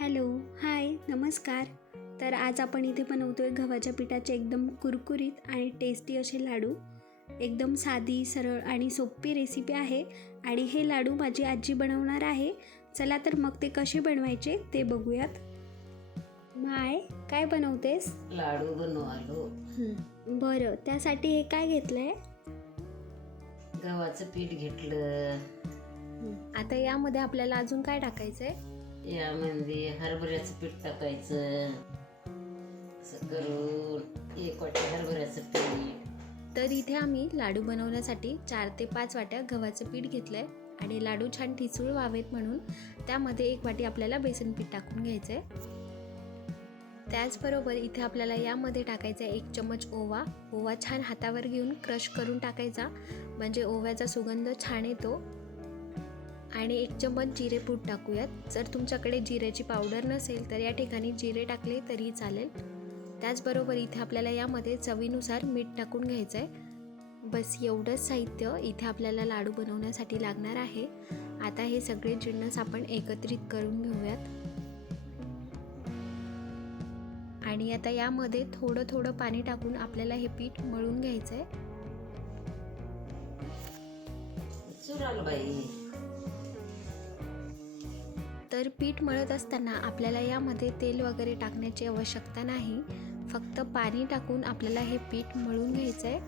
Hello hi नमस्कार. तर आज आपण इथे बनवतो आहे गव्हाच्या पिठाचे एकदम कुरकुरीत आणि टेस्टी असे लाडू. एकदम साधी सरळ आणि सोपी रेसिपी आहे. आणि हे लाडू माझी आजी बनवणार आहे. चला तर मग ते कसे बनवायचे ते बघूयात. माय काय बनवतेस? लाडू बनवालो. बरं. त्यासाठी हे काय घेतलं आहे गव्हाचं पीठ घेतलं. आता यामध्ये आपल्याला अजून काय टाकायचं आहे यामध्ये हरभऱ्याचं पीठ टाकायचं. असं करून एक वाटी हरभऱ्याचं पीठ. तर इथे आम्ही लाडू बनवण्यासाठी चार ते पाच वाट्या गव्हाचं पीठ घेतलं आहे आणि लाडू छान ठिसूळ व्हावेत म्हणून त्यामध्ये एक वाटी आपल्याला बेसन पीठ टाकून घ्यायचं आहे त्याचबरोबर इथे आपल्याला यामध्ये टाकायचा आहे एक चमच ओवा. ओवा छान हातावर घेऊन क्रश करून टाकायचा. म्हणजे ओव्याचा सुगंध छान येतो. आणि एक चमच जिरेपूड टाकूयात. जर तुमच्याकडे जिऱ्याची पावडर नसेल तर या ठिकाणी जिरे टाकले तरी चालेल. त्याचबरोबर इथे आपल्याला यामध्ये चवीनुसार मीठ टाकून घ्यायचं आहे बस एवढंच साहित्य इथे आपल्याला लाडू बनवण्यासाठी लागणार आहे. आता हे सगळे जिन्नस आपण एकत्रित करून घेऊयात. आणि आता यामध्ये थोडं थोडं पाणी टाकून आपल्याला हे पीठ मळून घ्यायचं आहे तर पीठ मळत असताना आपल्याला यामध्ये तेल वगैरे टाकण्याची आवश्यकता नाही. फक्त पाणी टाकून आपल्याला हे पीठ मळून घ्यायचं आहे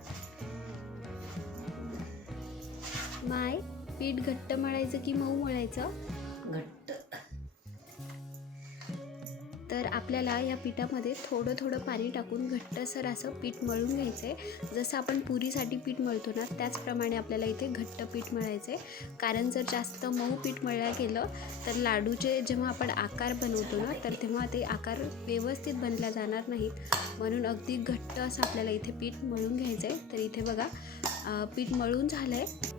माय पीठ घट्ट मळायचं की मऊ मळायचं? घट्ट. तर आपल्याला या पिठामध्ये थोडं थोडं पाणी टाकून घट्टसर असं पीठ मळून घ्यायचं आहे जसं आपण पुरीसाठी पीठ मळतो ना त्याचप्रमाणे आपल्याला इथे घट्ट पीठ मळायचं आहे कारण जर जास्त मऊ पीठ मळलं गेलं तर लाडूचे जेव्हा आपण आकार बनवतो ना तर तेव्हा ते आकार व्यवस्थित बनल्या जाणार नाहीत. म्हणून अगदी घट्ट असं आपल्याला इथे पीठ मळून घ्यायचं आहे तर इथे बघा पीठ मळून झालं आहे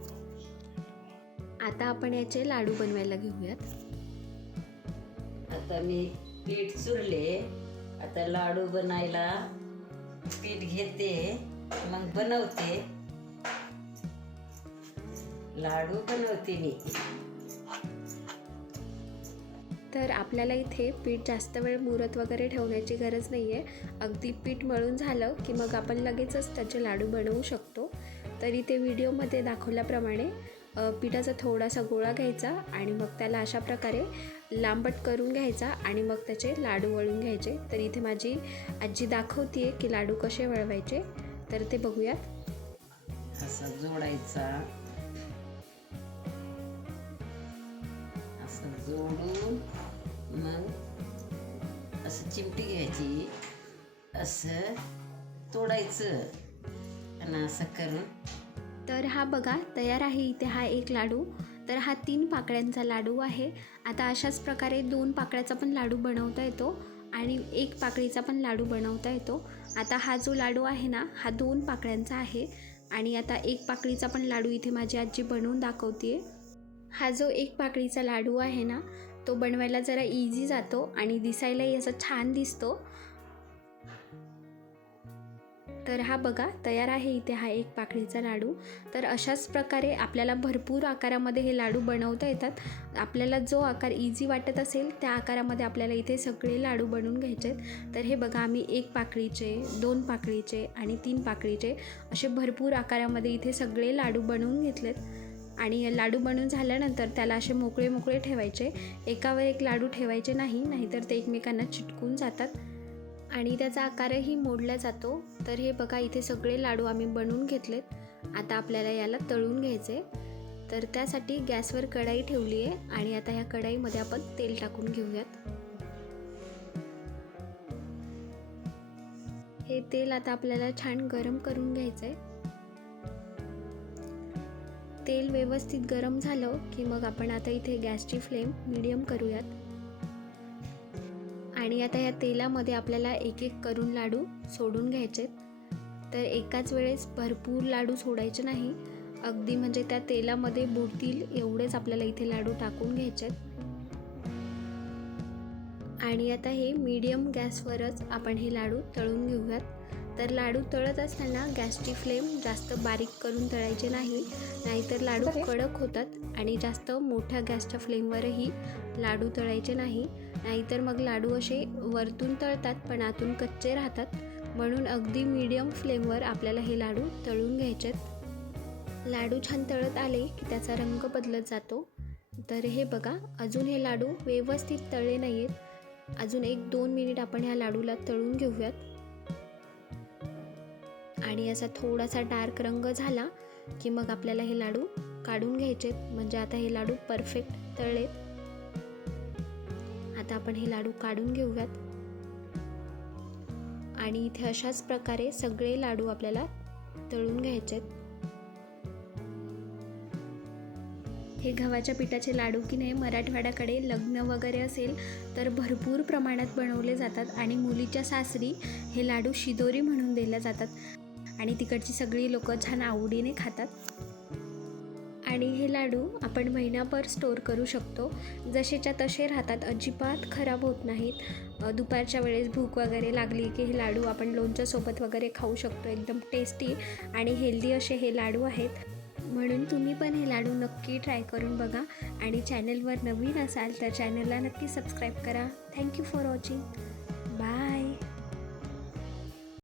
आता आपण याचे लाडू बनवायला घेऊयात. आता मी पीठ चुरले. आता लाडू बनायला पीठ घेते मग बनवते. लाडू बनवते मी. तर आपल्याला इथे पीठ जास्त वेळ मुरत वगैरे ठेवण्याची गरज नाही आहे अगदी पीठ मळून झालं की मग आपण लगेचच त्याचे लाडू बनवू शकतो. तर इथे व्हिडिओमध्ये दाखवल्याप्रमाणे पिठाचा थोडासा गोळा घ्यायचा आणि मग त्याला अशा प्रकारे लांबट करून घ्यायचा आणि मग त्याचे लाडू वळून घ्यायचे. तर इथे माझी आजी दाखवते की लाडू कसे वळवायचे. तर ते बघूयात. असा जोडायचा. असं जोडून मग असं चिमटी घ्यायची. असं तोडायचं. आणि असं करून तर हा बघा तयार आहे इथे हा एक लाडू. तर हा तीन पाकळ्यांचा लाडू आहे. आता अशाच प्रकारे दोन पाकळ्याचा पण लाडू बनवता येतो आणि एक पाकळीचा पण लाडू बनवता येतो. आता हा जो लाडू आहे ना हा दोन पाकळ्यांचा आहे आणि आता एक पाकळीचा पण लाडू इथे माझी आजी बनवून दाखवते हा जो एक पाकळीचा लाडू आहे ना तो बनवायला जरा इझी जातो आणि दिसायलाही असा छान दिसतो. तर हा बघा तयार आहे इथे हा एक पाकळीचा लाडू. तर अशाच प्रकारे आपल्याला भरपूर आकारामध्ये हे लाडू बनवता येतात. आपल्याला जो आकार इझी वाटत असेल त्या आकारामध्ये आपल्याला इथे सगळे लाडू बनवून घ्यायचे आहेत. तर हे बघा आम्ही एक पाकळीचे दोन पाकळीचे आणि तीन पाकळीचे असे भरपूर आकारामध्ये इथे सगळे लाडू बनवून घेतलेत. आणि लाडू बनवून झाल्यानंतर त्याला असे मोकळे मोकळे ठेवायचे. एकावर एक लाडू ठेवायचे नाही नाहीतर ते एकमेकांना चिटकून जातात. आणि त्याचा आकारही मोडला जातो. तर हे बघा इथे सगळे लाडू आम्ही बनवून घेतलेत. आता आपल्याला याला तळून घ्यायचे तर त्यासाठी गॅसवर कढाई ठेवली आहे आणि आता ह्या कढाईमध्ये आपण तेल टाकून घेऊयात. हे तेल आता आपल्याला छान गरम करून घ्यायचं आहे तेल व्यवस्थित गरम झालं की मग आपण आता इथे गॅसची फ्लेम मिडियम करूयात. आणि आता या तेलामध्ये आपल्याला एक एक करून लाडू सोडून घ्यायचे तर एकाच वेळेस भरपूर लाडू सोडायचे नाही. अगदी म्हणजे त्या तेलामध्ये बुडतील एवढेच आपल्याला इथे लाडू टाकून घ्यायचे आणि आता हे मीडियम गॅसवरच आपण हे लाडू तळून घेऊयात. तर लाडू तळत असताना गॅसची फ्लेम जास्त बारीक करून तळायचे नाही. नाहीतर लाडू कडक होतात आणि जास्त मोठ्या गॅसच्या फ्लेमवरही लाडू तळायचे नाही. नाहीतर मग लाडू असे वरतून तळतात पण आतून कच्चे राहतात. म्हणून अगदी मीडियम फ्लेमवर आपल्याला हे लाडू तळून घ्यायचेत. लाडू छान तळत आले की त्याचा रंग बदलत जातो. तर हे बघा अजून हे लाडू व्यवस्थित तळले नाही आहेत अजून एक दोन मिनिट आपण ह्या लाडूला तळून घेऊयात. आणि असा थोडासा डार्क रंग झाला की मग आपल्याला हे लाडू काढून घ्यायचेत. म्हणजे आता हे लाडू परफेक्ट तळलेत. आता आपण हे लाडू काढून घेऊयात. आणि इथे अशाच प्रकारे सगळे लाडू आपल्याला तळून घ्यायचे हे गव्हाच्या पिठाचे लाडू की नाही मराठवाड्याकडे लग्न वगैरे असेल तर भरपूर प्रमाणात बनवले जातात आणि मुलीच्या सासरी हे लाडू शिदोरी म्हणून दिल्या जातात. आणि तिकडची सगळी लोकं छान आवडीने खातात. आणि हे लाडू आपण महिनाभर स्टोअर करू शकतो. जसेच्या तसे राहतात. अजिबात खराब होत नाहीत. दुपारच्या वेळेस भूक वगैरे लागली की हे लाडू आपण लोणच्यासोबत वगैरे खाऊ शकतो. एकदम टेस्टी आणि हेल्दी असे हे लाडू आहेत. म्हणून तुम्ही पण हे लाडू नक्की ट्राय करून बघा. आणि चॅनलवर नवीन असाल तर चॅनलला नक्की सबस्क्राईब करा. Thank you for watching